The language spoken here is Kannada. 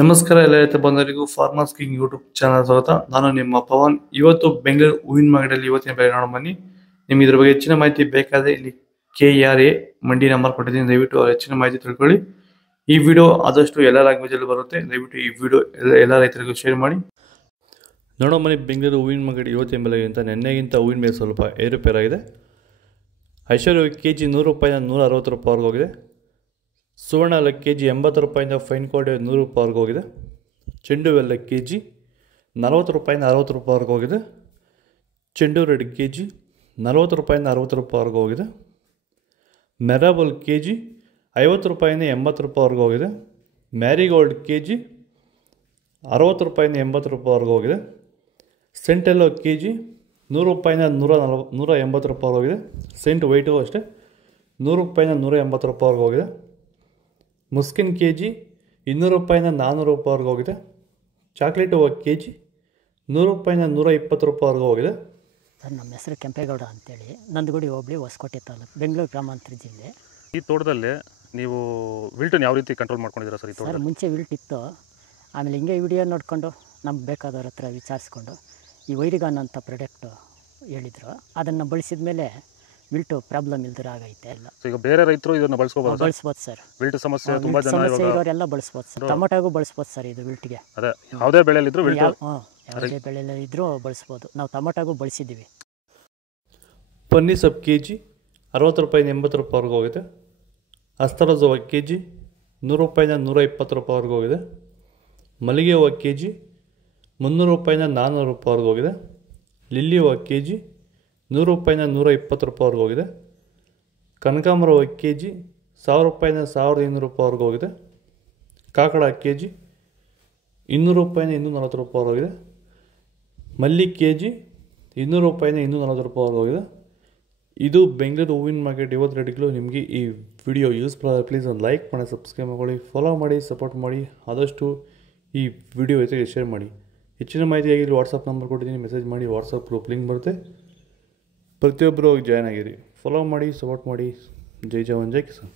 ನಮಸ್ಕಾರ ಎಲ್ಲ ರೈತ ಬಂಧುಗಳಿಗೂ ಫಾರ್ಮರ್ಸ್ ಕಿಂಗ್ ಯೂಟ್ಯೂಬ್ ಚಾನಲ್ ಸ್ವಾಗತ. ನಾನು ನಿಮ್ಮ ಪವನ್. ಇವತ್ತು ಬೆಂಗಳೂರು ಹೂವಿನ ಮಾರ್ಕೆಟಲ್ಲಿ ಇವತ್ತಿನ ಬೆಲೆ ನೋಡೋಣ ಬನ್ನಿ. ನಿಮ್ಗೆ ಇದ್ರ ಬಗ್ಗೆ ಹೆಚ್ಚಿನ ಮಾಹಿತಿ ಬೇಕಾದರೆ ಇಲ್ಲಿ KRA ಮಂಡಿ ನಂಬರ್ ಕೊಟ್ಟಿದ್ದೀನಿ, ದಯವಿಟ್ಟು ಹೆಚ್ಚಿನ ಮಾಹಿತಿ ತಿಳ್ಕೊಳ್ಳಿ. ಈ ವಿಡಿಯೋ ಆದಷ್ಟು ಎಲ್ಲ ಲ್ಯಾಂಗ್ವೇಜ್ ಅಲ್ಲಿ ಬರುತ್ತೆ, ದಯವಿಟ್ಟು ಈ ವಿಡಿಯೋ ಎಲ್ಲ ರೈತರಿಗೂ ಶೇರ್ ಮಾಡಿ. ನೋಡೋ ಬನ್ನಿ, ಬೆಂಗಳೂರು ಹೂವಿನ ಮಾರ್ಕೆಟ್ ಇವತ್ತಿನ ಬೆಲೆಗಿಂತ ನಿನ್ನೆಗಿಂತ ಹೂವಿನ ಬೆಲೆ ಸ್ವಲ್ಪ ಏರುಪೇರಾಗಿದೆ. ಐಶ್ವರ್ಯ KG 100 ರೂಪಾಯಿಂದ 160 ರೂಪಾಯಿವರೆಗೆ ಹೋಗಿದೆ. ಸುವರ್ಣ ಎಲ್ಲ KG 80 ರೂಪಾಯಿಂದ ಫೈನ್ ಕ್ವಾಲಿಟಿ 100 ರೂಪಾಯಿವರೆಗೆ ಹೋಗಿದೆ. ಚೆಂಡು ಎಲ್ಲ KG 40 ರೂಪಾಯಿಂದ 60 ರೂಪಾಯಿವರೆಗೆ ಹೋಗಿದೆ. ಚೆಂಡು ರೆಡ್ KG 40 ರೂಪಾಯಿಂದ 60 ರೂಪಾಯಿವರೆಗೆ ಹೋಗಿದೆ. ಮೆರಾಬಲ್ KG 50 ರೂಪಾಯಿಂದ 80 ರೂಪಾಯಿವರೆಗೆ ಹೋಗಿದೆ. ಮ್ಯಾರಿಗೋಲ್ಡ್ KG 60 ರೂಪಾಯಿಂದ 80 ರೂಪಾಯಿವರೆಗೆ ಹೋಗಿದೆ. ಸೆಂಟೆಲ್ಲೋ KG 100 ರೂಪಾಯಿಂದ 180 ರೂಪಾಯಿವರೆಗೆ ಹೋಗಿದೆ. ಸೆಂಟ್ ವೈಟು ಅಷ್ಟೇ 100 ರೂಪಾಯಿಂದ 180 ರೂಪಾಯಿವರೆಗೆ ಹೋಗಿದೆ. ಮುಸ್ಕಿನ್ KG 200 ರೂಪಾಯಿಂದ 400 ರೂಪಾಯಿವರೆಗೆ ಹೋಗಿದೆ. ಚಾಕ್ಲೇಟ್ ಹೂವು KG 100 ರೂಪಾಯಿಂದ 120 ರೂಪಾಯಿವರೆಗೆ ಹೋಗಿದೆ. ಸರ್, ನಮ್ಮ ಹೆಸರು ಕೆಂಪೇಗೌಡ ಅಂತೇಳಿ, ನಂದಗುಡಿ ಹೋಬಳಿ ಹೊಸಕೋಟೆ ತಾಲೂಕು, ಬೆಂಗಳೂರು ಗ್ರಾಮಾಂತರ ಜಿಲ್ಲೆ. ಈ ತೋಟದಲ್ಲಿ ನೀವು ವಿಲ್ಟನ್ನು ಯಾವ ರೀತಿ ಕಂಟ್ರೋಲ್ ಮಾಡ್ಕೊಂಡಿದ್ದೀರಾ ಸರ್? ಈ ತೋಟ ಮುಂಚೆ ವಿಲ್ಟ್ ಇತ್ತು, ಆಮೇಲೆ ಹಿಂಗೆ ವಿಡಿಯೋ ನೋಡಿಕೊಂಡು ನಮ್ಗೆ ಬೇಕಾದವ್ರ ಹತ್ರ ವಿಚಾರಿಸ್ಕೊಂಡು ಈ ವೈರಿಗಾನ್ ಅಂತ ಪ್ರಾಡಕ್ಟು ಹೇಳಿದರು, ಅದನ್ನು ಬಳಸಿದ ಮೇಲೆ ವಿಲ್ಟು ಪ್ರಾಬ್ಲಮ್ ಇಲ್ದಿರ ಆಗೈತೆ. ಎಲ್ಲ ಈಗ ಬೇರೆ ರೈತರು ಇದನ್ನು ಬಳಸ್ಬೋದು ಸರ್. ವಿಲ್ಟ್ ಸಮಸ್ಯೆ ತುಂಬ ಜನ ಇರೋರೆಲ್ಲ ಬಳಸ್ಬೋದು ಸರ್. ಟೊಮೊಟೊಗೂ ಬಳಸ್ಬೋದು ಸರ್ ಇದು ವಿಲ್ಟ್ಗೆ. ಅದೇ ಯಾವುದೇ ಬೆಳೆಯಲ್ಲಿದ್ದರೂ ಯಾವುದೇ ಬೆಳೆಯಲ್ಲಿ ಇದ್ದರೂ ಬಳಸ್ಬೋದು. ನಾವು ಟೊಮೊಟೊಗೂ ಬಳಸಿದ್ದೀವಿ. ಪನ್ನೀರ್ ಸೊಪ್ಪು KG 60 ರೂಪಾಯಿಂದ 80 ರೂಪಾಯಿವರೆಗೆ ಹೋಗಿದೆ. ಅಸ್ತರಜ ಹೂವು KG 100 ರೂಪಾಯಿಂದ 120 ರೂಪಾಯಿವರೆಗೆ ಹೋಗಿದೆ. ಮಲ್ಲಿಗೆ ಹೂವು KG 300 ರೂಪಾಯಿಂದ 400 ರೂಪಾಯಿವರೆಗೆ ಹೋಗಿದೆ. ಲಿಲ್ಲಿ ಹೂವು KG 100 ರೂಪಾಯಿಂದ 120 ರೂಪಾಯಿವರೆಗೆ ಹೋಗಿದೆ. ಕನಕಾಂಬರ ಹೂವು KG 1000 ರೂಪಾಯಿಂದ 1200 ರೂಪಾಯಿವರೆಗೆ ಹೋಗಿದೆ. ಕಾಕಡ KG 200 ರೂಪಾಯಿಂದ 240 ರೂಪಾಯಿವರೆಗೆ ಹೋಗಿದೆ. ಮಲ್ಲಿ KG 200 ರೂಪಾಯಿಂದ 240 ರೂಪಾಯಿವರೆಗೆ ಹೋಗಿದೆ. ಇದು ಬೆಂಗಳೂರು ಹೂವಿನ ಮಾರ್ಕೆಟ್ ಇವತ್ತು ರೇಟ್ಗಳು. ನಿಮಗೆ ಈ ವಿಡಿಯೋ ಯೂಸ್ಫುಲ್ ಆದರೆ ಪ್ಲೀಸ್ ಒಂದು ಲೈಕ್ ಮಾಡಿ, ಸಬ್ಸ್ಕ್ರೈಬ್ ಮಾಡಿ, ಫಾಲೋ ಮಾಡಿ, ಸಪೋರ್ಟ್ ಮಾಡಿ. ಆದಷ್ಟು ಈ ವಿಡಿಯೋ ಜೊತೆಗೆ ಶೇರ್ ಮಾಡಿ. ಹೆಚ್ಚಿನ ಮಾಹಿತಿಯಾಗಿ ವಾಟ್ಸಪ್ ನಂಬರ್ ಕೊಟ್ಟಿದ್ದೀನಿ, ಮೆಸೇಜ್ ಮಾಡಿ. ವಾಟ್ಸಪ್ ಗ್ರೂಪ್ ಲಿಂಕ್ ಬರುತ್ತೆ, ಪ್ರತಿಯೊಬ್ಬರು ಜಾಯ್ನ್ ಆಗಿರಿ. ಫಾಲೋ ಮಾಡಿ, ಸಪೋರ್ಟ್ ಮಾಡಿ. ಜೈ ಜವಾನ್, ಜೈ ಕಿಸಾನ್.